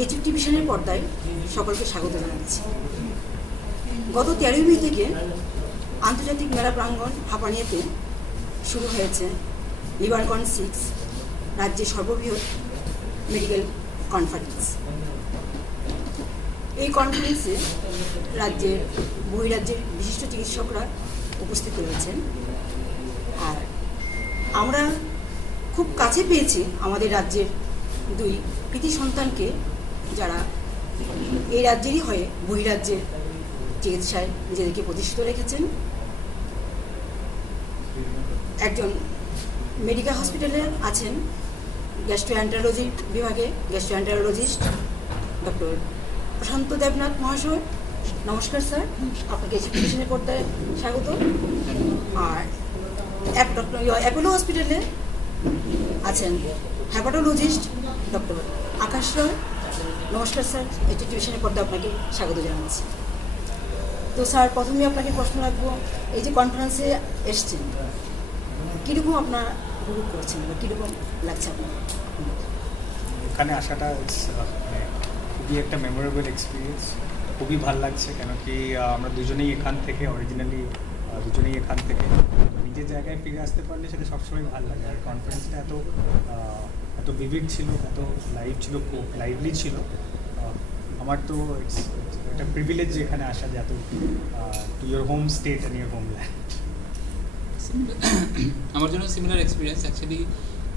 HF টেলিভিশনের পর্দায় সকলকে স্বাগত জানাচ্ছি। গত 13 মে থেকে আন্তর্জাতিক মেলা প্রাঙ্গণ হাঁপানিয়াতে শুরু হয়েছে লিভারকন 6 রাজ্যের সর্ববৃহৎ মেডিকেল কনফারেন্স। এই কনফারেন্সে রাজ্যের বহিরাজ্যের বিশিষ্ট চিকিৎসকরা উপস্থিত রয়েছেন। আর আমরা খুব কাছে পেয়েছি আমাদের রাজ্যের দুই কৃতি সন্তানকে, যারা এই রাজ্যেরই হয়ে বহিরাজ্যের চিকিৎসায় নিজেদেরকে প্রতিষ্ঠিত রেখেছেন। একজন মেডিকেল হসপিটালে আছেন গ্যাস্ট্রোএন্টারোলজি বিভাগে গ্যাস্ট্রোএন্টারোলজিস্ট ডক্টর প্রশান্ত দেবনাথ মহাশয়। নমস্কার স্যার, আপনাকে এডুকেশনের পর্দায় স্বাগত। আর অ্যাপোলো হসপিটালে আছেন হ্যাপাটোলজিস্ট ডক্টর আকাশ রয়। নমস্কার স্যার, এডুকেশনের পর্দায় আপনাকে স্বাগত জানাচ্ছি। তো স্যার, প্রথমে আপনাকে প্রশ্ন রাখবো, এই যে কনফারেন্সে এসছেন, কীরকম আপনার উপভোগ করছেন বা কীরকম লাগছে আপনার? এখানে আসাটা খুবই একটা মেমোরেবল এক্সপিরিয়েন্স, খুবই ভালো লাগছে। কেন কি আমরা দুজনেই এখান থেকে নিজের জায়গায় ফিরে আসতে পারলে সেটা সবসময় ভালো লাগে। আর কনফারেন্সটা এত ভিভিড ছিল, এত লাইভ ছিল, খুব লাইভলি ছিল। আমার তো একটা প্রিভিলেজ যে এখানে আসা, যে এত to your home state and your homeland. আমার জন্য সিমিলার এক্সপিরিয়েন্স। অ্যাকচুয়ালি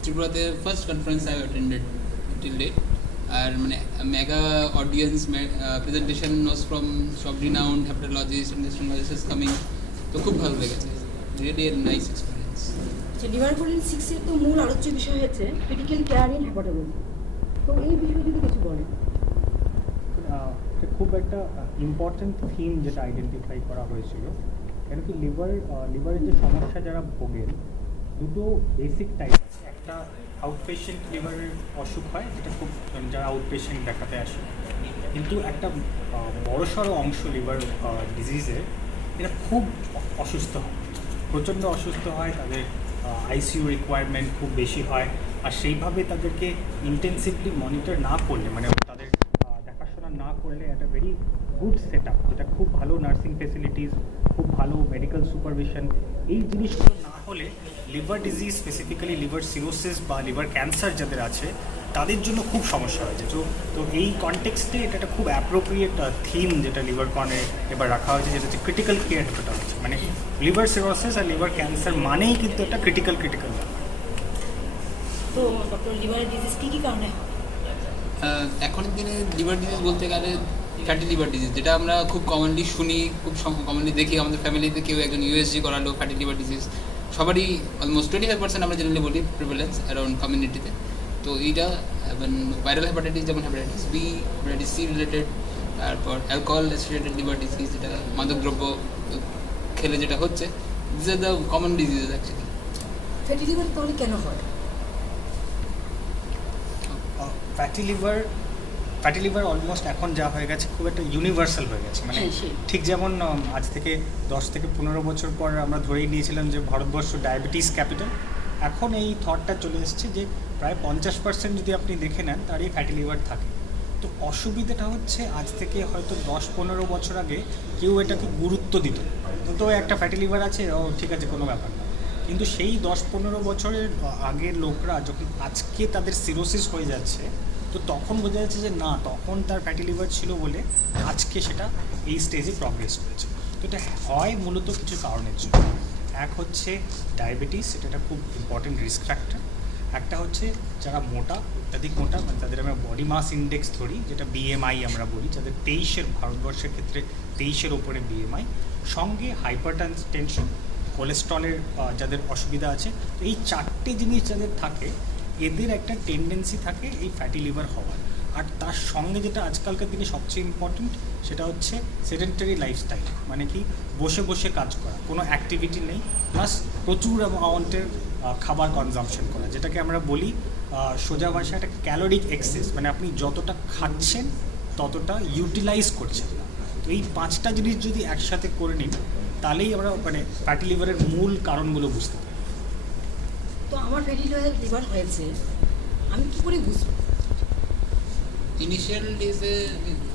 ত্রিপুরাতে first conference I attended till date. আর মানে mega audience, presentation was from সব renowned hepatologist and gastroenterologist coming. তো খুব ভালো লেগেছে, really a nice experience. Livercon 6 এর তো মূল আলোচ্য বিষয় হচ্ছে ক্রিটিক্যাল কেয়ার ইন হ্যাপাটোলজি। তো এই বিষয়ে যদি কিছু বলেন। খুব একটা ইম্পর্ট্যান্ট থিম যেটা আইডেন্টিফাই করা হয়েছিল। কেন কি লিভারের যে সমস্যা যারা ভোগেন, দুটো বেসিক টাইপ আছে। একটা আউটপেশেন্ট লিভারের অসুখ হয়, যেটা খুব যারা আউটপেশেন্ট দেখাতে আসে। কিন্তু একটা বড়সড় অংশ লিভার ডিজিজের এরা খুব অসুস্থ হয়, প্রচণ্ড অসুস্থ হয়। তাদের আইসিইউ রিকোয়ারমেন্ট খুব বেশি হয়। আর সেইভাবে তাদেরকে ইন্টেন্সিভলি মনিটর না করলে, মানে তাদের দেখাশোনা না করলে, একটা ভেরি গুড সেট আপ, যেটা খুব ভালো নার্সিং ফেসিলিটিস, খুব ভালো মেডিকেল সুপারভিশন, এই জিনিসগুলো না হলে liver disease, specifically liver cirrhosis বা লিভার ক্যান্সার যাদের আছে, তাদের জন্য খুব সমস্যা হয়েছে। তো এই কনটেক্সটে এটা একটা খুব অ্যাপ্রোপ্রিয়েট থিম যেটা লিভারকনে এবার রাখা হয়েছে, যেটা হচ্ছে ক্রিটিক্যাল কেয়ার। যেটা হচ্ছে মানে লিভার সিরোসিস আর লিভার ক্যান্সার মানেই কিন্তু একটা ক্রিটিক্যাল ব্যাপার। তো ডক্টর, লিভার ডিজিজ কী কারণে হয়? এখনের দিনে লিভার ডিজিজ বলতে গেলে ফ্যাটি লিভার ডিজিজ, যেটা আমরা খুব কমনলি শুনি, খুব কমনলি দেখি। আমাদের ফ্যামিলিতে কেউ একজন ইউএসজি করালো ফ্যাটি লিভার ডিজিজ, সবারই অলমোস্ট 25% আমরা জেনারেলি বলি প্রিভেলেন্স অ্যারাউন্ড কমিউনিটিতে। তো এইটা ভাইরাল হেপাটাইটিস, যেমন hepatitis B, hepatitis C related, তারপর অ্যালকোহল অ্যাসোসিয়েটেড লিভার ডিজিজ, যেটা মাদকদ্রব্য খেলে যেটা হচ্ছে, this are the common diseases actually. Fatty liver তাহলে কেন হয়? ফ্যাটি লিভার অলমোস্ট এখন যা হয়ে গেছে, খুব একটা ইউনিভার্সাল হয়ে গেছে। মানে ঠিক যেমন আজ থেকে 10 থেকে 15 বছর পর আমরা ধরেই নিয়েছিলাম যে ভারতবর্ষ ডায়াবেটিস ক্যাপিটাল, এখন এই থটটা চলে এসেছে যে প্রায় 50% যদি আপনি দেখে নেন তারই ফ্যাটি লিভার থাকে। তো অসুবিধাটা হচ্ছে, আজ থেকে হয়তো 10-15 বছর আগে কেউ এটাকে গুরুত্ব দিত, তো একটা ফ্যাটি লিভার আছে, ও ঠিক আছে, কোনো ব্যাপার না। কিন্তু সেই 10-15 বছরের আগের লোকরা যখন আজকে তাদের সিরোসিস হয়ে যাচ্ছে, তো তখন বোঝা যাচ্ছে যে না, তখন তার ফ্যাটি লিভার ছিল বলে আজকে সেটা এই স্টেজে প্রগ্রেস করেছে। তো এটা হয় মূলত কিছু কারণের জন্য। এক হচ্ছে ডায়াবেটিস, এটা একটা খুব ইম্পর্টেন্ট রিস্ক ফ্যাক্টর। একটা হচ্ছে যারা মোটা, অত্যাধিক মোটা, মানে তাদের আমরা বডি মাস ইন্ডেক্স ধরি, যেটা বিএমআই আমরা বলি, যাদের 23-এর, ভারতবর্ষের ক্ষেত্রে 23-এর ওপরে বিএমআই, সঙ্গে হাইপার টেনশন, কোলেস্ট্রলের যাদের অসুবিধা আছে। তো এই 4টে জিনিস যাদের থাকে, এদের একটা টেন্ডেন্সি থাকে এই ফ্যাটি লিভার হওয়ার। আর তার সঙ্গে যেটা আজকালকার দিনে সবচেয়ে ইম্পর্টেন্ট, সেটা হচ্ছে সেডেন্টারি লাইফস্টাইল, মানে কি বসে বসে কাজ করা, কোনো অ্যাক্টিভিটি নেই, প্লাস প্রচুর অ্যামাউন্টের খাবার কনজাম্পশন করা, যেটাকে আমরা বলি সোজা ভাষায় একটা ক্যালোরিক এক্সেস, মানে আপনি যতটা খাচ্ছেন ততটা ইউটিলাইজ করছেন না। তো এই 5টা জিনিস যদি একসাথে করে নিন, তাহলেই আমরা মানে ফ্যাটি লিভারের মূল কারণগুলো বুঝতে পারি। তো আমার ফ্যাটি লিভার হয়েছে, আমি কী করে বুঝবো? ইনিশিয়াল ডেজে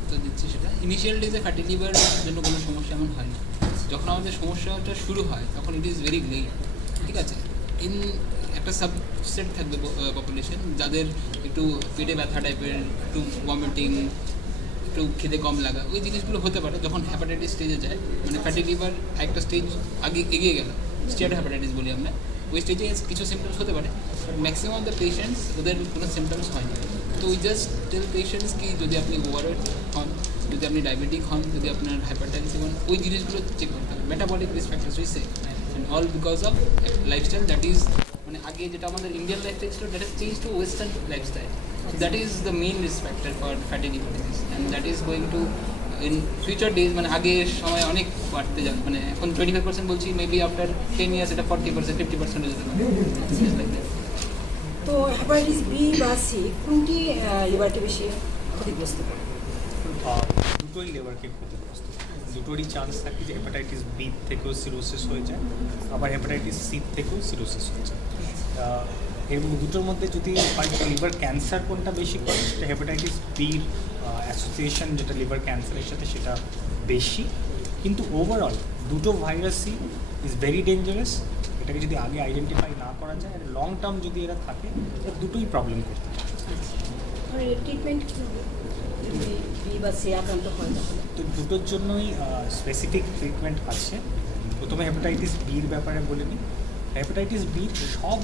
তো দিচ্ছি সেটা ইনিশিয়াল ডেজে ফ্যাটি লিভারের জন্য কোনো সমস্যা এমন হয় না। যখন আমাদের সমস্যাটা শুরু হয় তখন ইট ইজ ভেরি লেট, ঠিক আছে। একটা সাবসেট থাকবে পপুলেশন যাদের একটু পেটে ব্যথা টাইপের, একটু ভমিটিং, একটু খেতে কম লাগা, ওই জিনিসগুলো হতে পারে যখন হ্যাপাটাইটিস স্টেজে যায়, মানে ফ্যাটি লিভার একটা স্টেজ আগে এগিয়ে গেল, স্টিয়ার হ্যাপাটাইটিস বলি আমরা, ওই স্টেজে কিছু সিমটমস হতে পারে। ম্যাক্সিমাম অফ দ্য পেশেন্টস ওদের কোনো সিমটমস হয় না। তো উই জাস্ট টেল পেশেন্টস কি যদি আপনি ওভারওয়েট হন, যদি আপনি ডায়াবেটিক হন, যদি আপনার হাইপারটেনসিভ হন, ওই জিনিসগুলো চেক করতে হবে। Metabolic risk factors we say all because of lifestyle that is, মানে আগে যেটা আমাদের ইন্ডিয়ান লাইফস্টাইল ছিল that is change to western lifestyle. So that is the main risk factor for fatty liver disease, and that is going to in future days, মানে আগের সময় অনেক বাড়তে যাবে, মানে এখন 25% বলছি, মেবি আফটার 10 years এটা 40%, 50% হয়ে যেতে পারে। Like that. তো হেপাটাইটিস বি বা সি কোনটি লিভারকে বেশি ক্ষতিগ্রস্ত করে? দুটোই লিভারকে ক্ষতিগ্রস্ত, দুটোরই চান্স থাকে যে হেপাটাইটিস বি থেকেও সিরোসিস হয়ে যায়, আবার হেপাটাইটিস সি থেকেও সিরোসিস হয়ে যায়। এর দুটোর মধ্যে যদি লিভার ক্যান্সার কোনটা বেশি করে, সেটা হেপাটাইটিস বির অ্যাসোসিয়েশন যেটা লিভার ক্যান্সারের সাথে সেটা বেশি। কিন্তু ওভারঅল দুটো ভাইরাসই ইজ ভেরি ডেঞ্জারাস। এটাকে যদি আগে আইডেন্টিফাই না করা যায় আর লং টার্ম যদি এরা থাকে, এর দুটোই প্রবলেম করতে পারে। আর ট্রিটমেন্ট কী হবে যদি বি বা সি আক্রান্ত হয় তাহলে? তো দুটোর জন্যই স্পেসিফিক ট্রিটমেন্ট আছে। প্রথমে হেপাটাইটিস বির ব্যাপারে বলে নিই। হেপাটাইটিস বির সব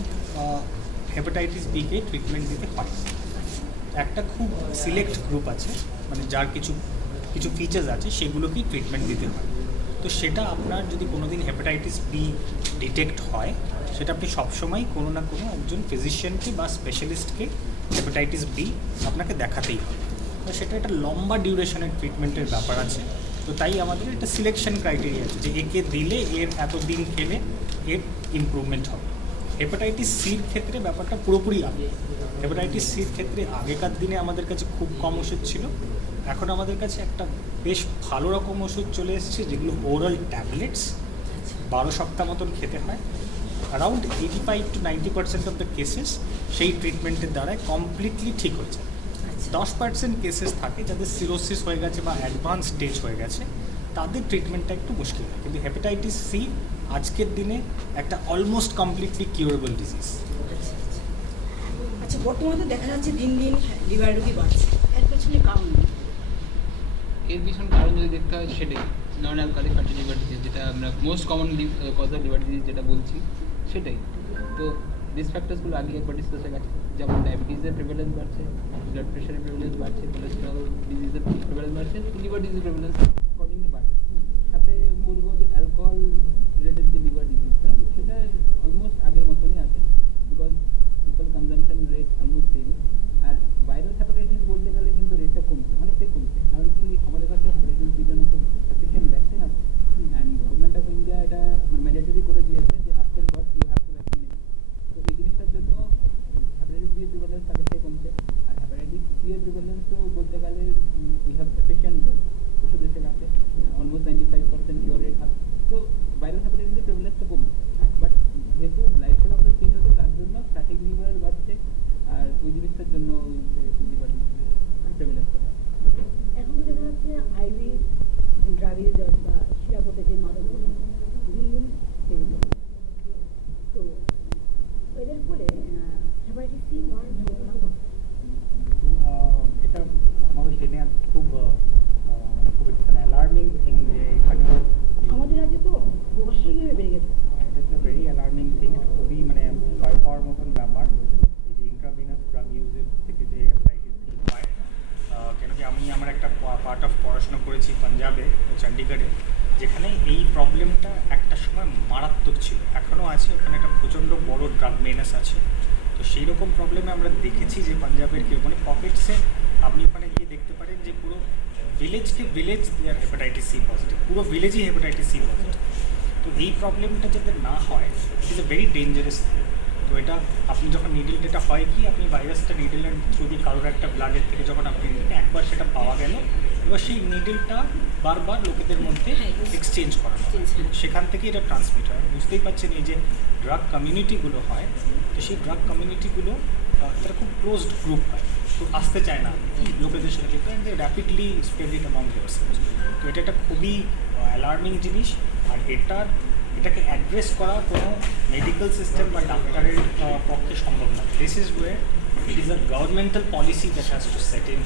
হেপাটাইটিস বিকে ট্রিটমেন্ট দিতে হয়। একটা খুব সিলেক্ট গ্রুপ আছে, মানে যার কিছু কিছু ফিচার্স আছে, সেগুলোকেই ট্রিটমেন্ট দিতে হয়। তো সেটা আপনার যদি কোনো দিন হেপাটাইটিস বি ডিটেক্ট হয়, সেটা আপনি সবসময় কোনো না কোনো একজন ফিজিশিয়ানকে বা স্পেশালিস্টকে হেপাটাইটিস বি আপনাকে দেখাতেই হবে। তো সেটা একটা লম্বা ডিউরেশনের ট্রিটমেন্টের ব্যাপার আছে। তো তাই আমাদের একটা সিলেকশন ক্রাইটেরিয়া আছে যে একে দিলে এর এতদিন খেলে এর ইমপ্রুভমেন্ট হবে। হেপাটাইটিস সির ক্ষেত্রে ব্যাপারটা পুরোপুরি আগে। হেপাটাইটিস সির ক্ষেত্রে আগেকার দিনে আমাদের কাছে খুব কম ওষুধ ছিল, এখন আমাদের কাছে একটা বেশ ভালো রকম ওষুধ চলে এসেছে, যেগুলো ওরাল ট্যাবলেটস 12 সপ্তাহ মতন খেতে হয়। Around 85 to 90% of the cases সেই ট্রিটমেন্টের দ্বারাই কমপ্লিটলি ঠিক হয়ে যায়। 10% কেসেস থাকে যাদের সিরোসিস হয়ে গেছে বা অ্যাডভান্স স্টেজ হয়ে গেছে, তাদের ট্রিটমেন্টটা একটু মুশকিল হয়। কিন্তু হেপাটাইটিস সি আজকের দিনে একটা অলমোস্ট কমপ্লিটলি কিউরেবল ডিজিজ। আচ্ছা, বর্তমানে দেখা যাচ্ছে দিন দিন লিভার রোগী বাড়ছে, এর পেছনে কারণ নেই। এর পিছনে কারণ যদি দেখতে হয় সেটাই non alcoholic fatty liver disease, যেটা আমরা most common cause of liver disease যেটা বলছি সেটাই। তো রিস্ক ফ্যাক্টরসগুলো আগে একবার ডিসকাস হয়ে গেছে, যেমন ডায়াবেটিসের প্রিভ্যালেন্স বাড়ছে, ব্লাড প্রেশারের প্রিভ্যালেন্স বাড়ছে, কোলেস্টেরল ডিজিজের প্রিভ্যালেন্স বাড়ছে, লিভার ডিজিজের প্রিভ্যালেন্স অ্যাকর্ডিংলি বাড়ছে। সাথে বলবো যে অ্যালকোহল রিলেটেড যে লিভার ডিজিজটা সেটা অলমোস্ট আগের মতনই আছে, because people consumption rate almost same. আর ভাইরাল হ্যাপাটাইটিস বলতে গেলে কিন্তু রেটটা কমছে, অনেকটাই কমছে, কারণ কি আমাদের কাছে হ্যাপাটাইটিসের জন্য খুব এফিশিয়েন্ট ভ্যাকসিন আছে, অ্যান্ড গভর্নমেন্ট অফ ইন্ডিয়া এটা ম্যান্ডেটরি করে দিয়েছে যে after birth you have to vaccinate. তো এই জিনিসটার জন্য হ্যাপাটাইটিস বি এর প্রিভ্যালেন্স আগের থেকে কমছে। আর হ্যাপাটাইটিস সি এর প্রিভ্যালেন্সও বলতে গেলে উই হ্যাভ এফিশিয়েন্ট ওষুধ এসে গেছে, অলমোস্ট 95% কিওর রেট আছে। তো ভাইরাল হ্যাপাটাইটিসের প্রিভ্যালেন্সটা কমছে, বাট যেহেতু লাইফস্টাইল আমাদের চেঞ্জ হচ্ছে তার জন্য ফ্যাটি লিভার বাড়ছে, আর ওই জিনিসটার জন্য লিভার ডিজিজের প্রিভ্যালেন্সটা বাড়ছে। এখন তো দেখা যাচ্ছে আইভি ড্রাগের বা শিরাপথে যে মাদক দিন দিন বেড়ে যাচ্ছে। তো এদের ফলে হেপাটাইটিস সি হওয়ার ঝুঁকিটা কত? এটা আমাদের জেনে খুব মানে খুব একটা অ্যালার্মিং থিং যে এখানেও আমাদের রাজ্যে তো অবশ্যই বেড়ে গেছে। এটা একটা ভেরি অ্যালার্মিং থিং। এটা খুবই মানে ভয় পাওয়ার মতন ব্যাপার, এই যে ইন্ট্রাভিনাস ড্রাগ ইউজের থেকে যে হেপাটাইটিস সি হয়। কেন কি আমি আমার একটা পার্ট অফ পড়াশোনা করেছি পাঞ্জাবে, চণ্ডীগড়ে, যেখানে এই প্রবলেমটা একটা সময় মারাত্মক ছিল, এখনও আছে। ওখানে একটা প্রচণ্ড বড় ড্রাগ মেনাস আছে। তো সেই রকম প্রবলেমে আমরা দেখেছি যে পাঞ্জাবের কেউ মানে পকেটসে আপনি ওখানে গিয়ে দেখতে পারেন যে পুরো ভিলেজকে village there hepatitis C positive, পুরো ভিলেজই হেপাটাইটিস সি পজিটিভ। তো এই প্রবলেমটা যাতে না হয়, it is a very dangerous thing. তো এটা আপনি যখন নিডল, যেটা হয় কি আপনি ভাইরাসটা নিডলের থ্রু দিয়ে কারোর একটা ব্লাডের থেকে যখন আপনি নিলেন, একবার সেটা পাওয়া গেল, এবার সেই নিডলটা বারবার লোকেদের মধ্যে এক্সচেঞ্জ করানো হয়, সেখান থেকে এটা ট্রান্সমিট হয়। বুঝতেই পারছেন এই যে ড্রাগ কমিউনিটিগুলো হয়, তো সেই ড্রাগ কমিউনিটিগুলো তারা খুব ক্লোজড গ্রুপ হয়। আসতে চায় না লোকেদের সঙ্গে, কিন্তু র্যাপিডলি স্প্রেড ইট অ্যামাউন্ট দেয়ারসেলভস। তো এটা একটা খুবই অ্যালার্মিং জিনিস, আর এটাকে অ্যাড্রেস করা কোনো মেডিকেল সিস্টেম বা ডাক্তারের পক্ষে সম্ভব না। This is way it is a governmental policy that has to set in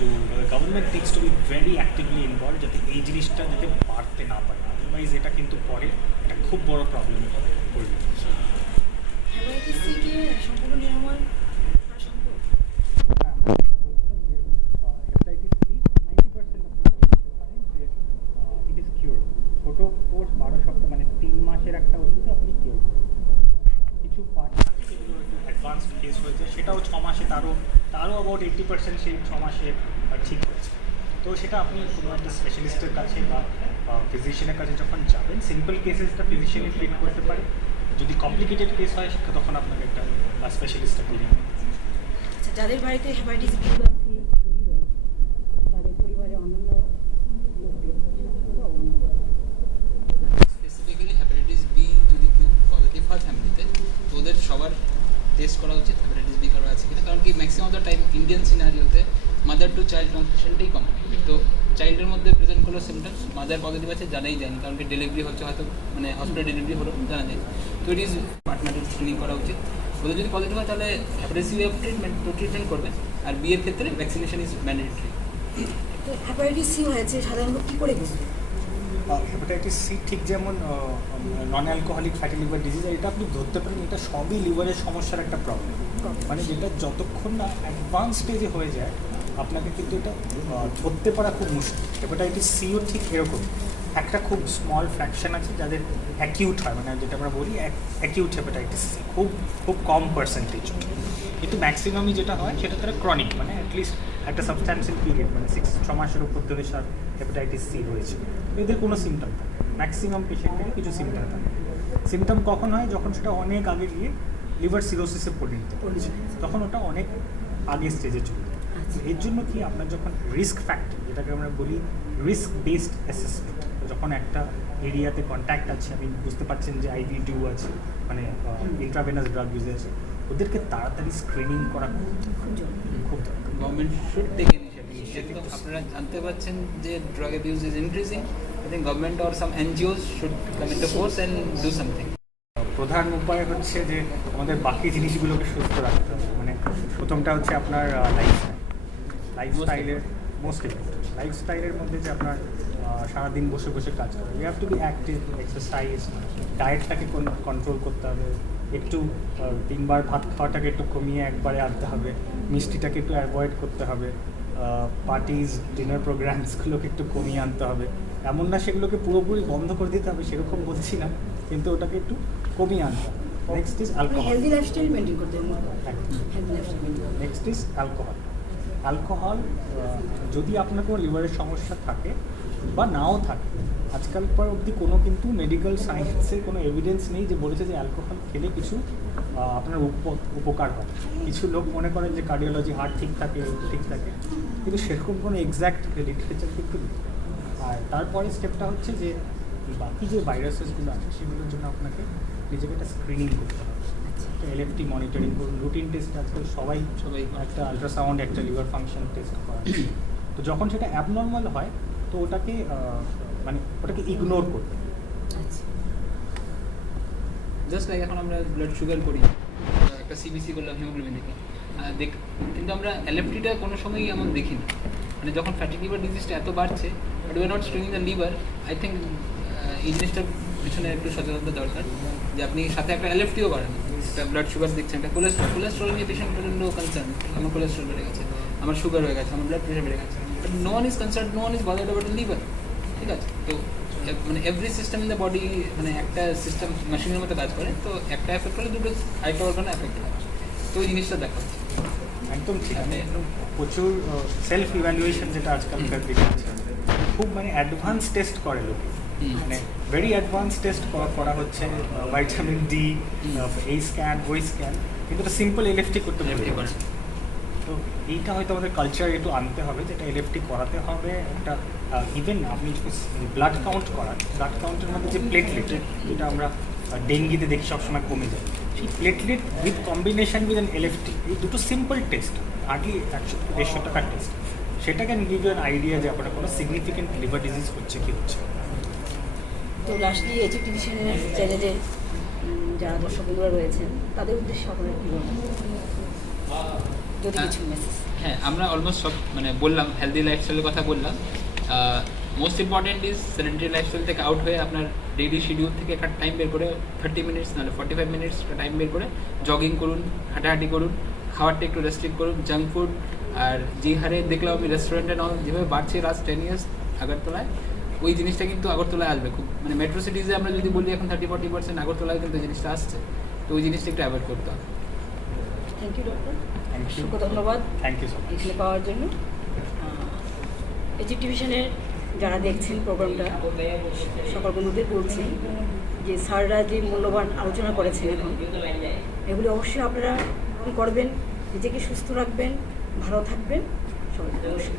to the government needs to be very actively involved যাতে এই জিনিসটা যাতে বাড়তে না পারে, আদারওয়াইজ এটা কিন্তু পরে একটা খুব বড় প্রবলেমে পড়বে। হেপাটাইটিস সি কি সম্পূর্ণ নিরাময় করা সম্ভব? হেপাটাইটিস সি 90% আপনারা বলতে পারেন যে ইট ইজ কিউর। ছোটো কোর্স 12 সপ্তাহ মানে 3 মাসের একটা ওষুধে আপনি কিউর করবেন। কিছু পার্ট থাকে যেগুলো একটু অ্যাডভান্সড কেস হয়েছে, সেটাও 6 মাসে তারও অ্যাবাউট 80% সেই 6 মাসে ঠিক হয়েছে। তো সেটা আপনি কোনো একটা স্পেশালিস্টের কাছে বা ফিজিশিয়ানের কাছে যখন যাবেন, সিম্পল কেসেসটা ফিজিশিয়ানই ট্রিট করতে পারে, যদি কমপ্লিকেটেড কেস হয় সেটা তখন আপনাকে একটা স্পেশালিস্টটা পেয়ে যাবেন। আচ্ছা, যাদের বাড়িতে হেপাটাইটিস বি বা সি রোগী রয়েছে তাদের পরিবারে অন্যান্য লোকদের সতর্কতা অবলম্বন করা উচিত। স্পেসিফিক্যালি হেপাটাইটিস বি যদি কেউ পজিটিভ হয় ফ্যামিলিতে, তো ওদের সবার টেস্ট করা উচিত হেপাটাইটিস বি কারো আছে কিনা, কারণ কি maximum of the time Indian সিনারিওতে মাদার টু চাইল্ড ট্রান্সমিশনটাই কমন। তো চাইল্ডের মধ্যে প্রেজেন্ট করলো সিমটমস, মাদার পজিটিভ আছে জানাই যায়নি, কারণ কি ডেলিভারি হচ্ছে হয়তো মানে হসপিটাল ডেলিভারি হলো জানা যায়। তো ইট ইজ পার্টনারের স্ক্রিনিং করা উচিত। ওদের যদি পজিটিভ হয় তাহলে হেপাটাইটিস বি ট্রিটমেন্ট করবে, আর বি এর ক্ষেত্রে ভ্যাকসিনেশন ইজ ম্যান্ডেটরি। তো হেপাটাইটিস সি হয়েছে সাধারণত কী করে বুঝবে? হেপাটাইটিস সি ঠিক যেমন নন অ্যালকোহলিক ফ্যাটি লিভার ডিজিজ, এটা আপনি ধরতে পারেন এটা সবই লিভারের সমস্যার একটা প্রবলেম, মানে যেটা যতক্ষণ না অ্যাডভান্স স্টেজে হয়ে যায় আপনাকে কিন্তু এটা ধরতে পারা খুব মুশকিল। হেপাটাইটিস সিও ঠিক এরকম, একটা খুব স্মল ফ্র্যাকশন আছে যাদের অ্যাকিউট হয়, মানে যেটা আমরা বলি অ্যাকিউট হেপাটাইটিস সি, খুব খুব কম পার্সেন্টেজ। কিন্তু ম্যাক্সিমামই যেটা হয় সেটা তারা ক্রনিক, মানে অ্যাটলিস্ট একটা সাবস্ট্যান্সিয়াল পিরিয়ড, মানে 6 মাসের উপর ধরে হেপাটাইটিস সি রয়েছে, এদের কোনো সিমটম থাকে, ম্যাক্সিমাম পেশেন্টেরই কিছু সিমটম থাকে। সিমটম কখন হয়? যখন সেটা অনেক আগে গিয়ে লিভার সিরোসিসে পরিণত করেছে, তখন ওটা অনেক আগে স্টেজে চলে যায়। এর জন্য কি আপনার যখন রিস্ক ফ্যাক্টর, যেটাকে আমরা বলি রিস্ক বেসড অ্যাসেসমেন্ট, যখন একটা এরিয়াতে কন্ট্যাক্ট আছে, আপনি বুঝতে পারছেন যে আইভি2 আছে, মানে ইন্ট্রাভেনাস ড্রাগ ইউজ আছে, ওদেরকে তাড়াতাড়ি স্ক্রিনিং করা খুব দরকার। Government should take initiative. আপনারা জানতে পারছেন যে drug abuse is increasing. I think government or some NGOs should come into force and do something. প্রধান উপায় হচ্ছে যে আমাদের বাকি জিনিসগুলোকে সুস্থ রাখতে হবে। মানে প্রথমটা হচ্ছে আপনার লাইফস্টাইলের মোস্ট ইম্পর্টেন্ট। লাইফস্টাইলের মধ্যে যে আপনার সারাদিন বসে বসে কাজ করে, you have to be active, exercise, ডায়েটটাকে কন্ট্রোল করতে হবে, একটু 3 বার ভাত খাওয়াটাকে একটু কমিয়ে একবারে আনতে হবে, মিষ্টিটাকে একটু অ্যাভয়েড করতে হবে, পার্টিজ ডিনার প্রোগ্রামসগুলোকে একটু কমিয়ে আনতে হবে। এমন না সেগুলোকে পুরোপুরি বন্ধ করে দিতে হবে, সেরকম বলছি না, কিন্তু ওটাকে একটু কমিয়ে আনতে হবে। Next is alcohol, healthy lifestyle maintain করতে হবে। Healthy lifestyle. Next is alcohol. যদি আপনার কোনো লিভারের সমস্যা থাকে বা নাও থাকে, আজকাল পর অবধি কোনো কিন্তু মেডিকেল সায়েন্সের কোনো এভিডেন্স নেই যে বলেছে যে অ্যালকোহল খেলে কিছু আপনার উপকার হয়। কিছু লোক মনে করেন যে কার্ডিওলজি হার্ট ঠিক থাকে কিন্তু সেরকম কোনো এক্স্যাক্ট লিটারেচার কিন্তু নেই। আর তারপরে স্টেপটা হচ্ছে যে বাকি যে ভাইরাসেসগুলো আছে সেগুলোর জন্য আপনাকে নিজেকে একটা স্ক্রিনিং করতে হবে, এলএফটি মনিটরিং করুন, রুটিন টেস্ট আজকাল সবাই একটা আলট্রাসাউন্ড, একটা লিভার ফাংশন টেস্ট করা। তো যখন সেটা অ্যাবনর্মাল হয় তো ওটাকে ইগনোর করতে হবে। জাস্ট লাইক এখন আমরা ব্লাড সুগার করি, একটা সিবিসি করলাম হিমোগ্লোবিন দেখে কিন্তু আমরা এলএফটিটা কোনো সময়ই এমন দেখি না। মানে যখন ফ্যাটি লিভার ডিজিজটা এত বাড়ছে, but we are not screening the liver. I think এই জিনিসটার পিছনে একটু সচেতনতা দরকার, যে আপনি সাথে একটা এলএফটিও বাড়ান, একটা ব্লাড সুগার দেখছেন, একটা কোলেস্ট্রল নিয়ে পেশেন্টের জন্য কনসার্ন, আমার কোলেস্ট্রল বেড়ে গেছে, আমার সুগার হয়ে গেছে, আমার ব্লাড প্রেশার বেড়ে গেছে, but no one is concern, no one is bothered about the liver. ঠিক আছে, তো মানে every system in the body, মানে একটা সিস্টেম মেশিনের মতো কাজ করে, তো একটা এফেক্ট করলে দুটো আরেকটা অর্গানে এফেক্ট হয়। তো ওই জিনিসটা দেখা হচ্ছে একদম ঠিক। প্রচুর সেলফ ইভ্যালুয়েশন যেটা আজকালকার দিকে আছে, খুব মানে অ্যাডভান্স টেস্ট করে লোকে, মানে ভেরি অ্যাডভান্স টেস্ট করা হচ্ছে, ভাইটামিন ডি, এই স্ক্যান ওই স্ক্যান, কিন্তু এটা সিম্পল এলএফটি করতে পারে। তো এইটা হয়তো আমাদের কালচার একটু আনতে হবে, যেটা এলএফটি করাতে হবে। একটা ইভেন আপনি যদি ব্লাড কাউন্ট করান, ব্লাড কাউন্টের মধ্যে যে প্লেটলেট, যেটা আমরা ডেঙ্গিতে দেখি সবসময় কমে যায়, সেই platelet with combination with an LFT, এই দুটো সিম্পল টেস্ট, হার্ডলি 150 টাকার টেস্ট, সেটা can give you an idea যে আপনার কোনো সিগনিফিকেন্ট লিভার ডিজিজ হচ্ছে কি হচ্ছে। তো লাস্টলি এজিক টিভিশনের চ্যানেলে যারা দর্শক বন্ধুরা রয়েছেন তাদের উদ্দেশ্যে আপনারা কী বলবেন, যদি কিছু মেসেজ? হ্যাঁ, আমরা অলমোস্ট সব মানে বললাম, হেলদি লাইফস্টাইলের কথা বললাম। Most important is sedentary lifestyle থেকে আউট হয়ে আপনার ডেইলি শিডিউল থেকে একটা টাইম বের করে 30 মিনিটস নাহলে 45 মিনিটস টাইম বের করে জগিং করুন, হাঁটাহাঁটি করুন, খাবারটা একটু রেস্ট্রিক্ট করুন, জাঙ্ক ফুড। আর যে হারে দেখলাম আমি রেস্টুরেন্টে যেভাবে বাড়ছে লাস্ট 10 ইয়ার্স আগরতলায়, ওই জিনিসটা কিন্তু আগরতলায় আসবে খুব, মানে মেট্রো সিটিজে আমরা যদি বলি এখন 30-40%, আগরতলায় কিন্তু এই জিনিসটা আসছে। তো ওই জিনিসটা একটু অ্যাভয়েড করতে হবে। Thank you doctor, thank you, অসংখ্য ধন্যবাদ থ্যাংক ইউ সো মাচ। এখানে পাওয়ার জন্য। এজিক টিভিশনের যারা দেখছেন প্রোগ্রামটা, সকল বন্ধুদের বলছি যে স্যাররা যে মূল্যবান আলোচনা করেছেন এখন, এগুলি অবশ্যই আপনারা কী করবেন, নিজেকে সুস্থ রাখবেন, ভালো থাকবেন, সবাই অবশ্যই।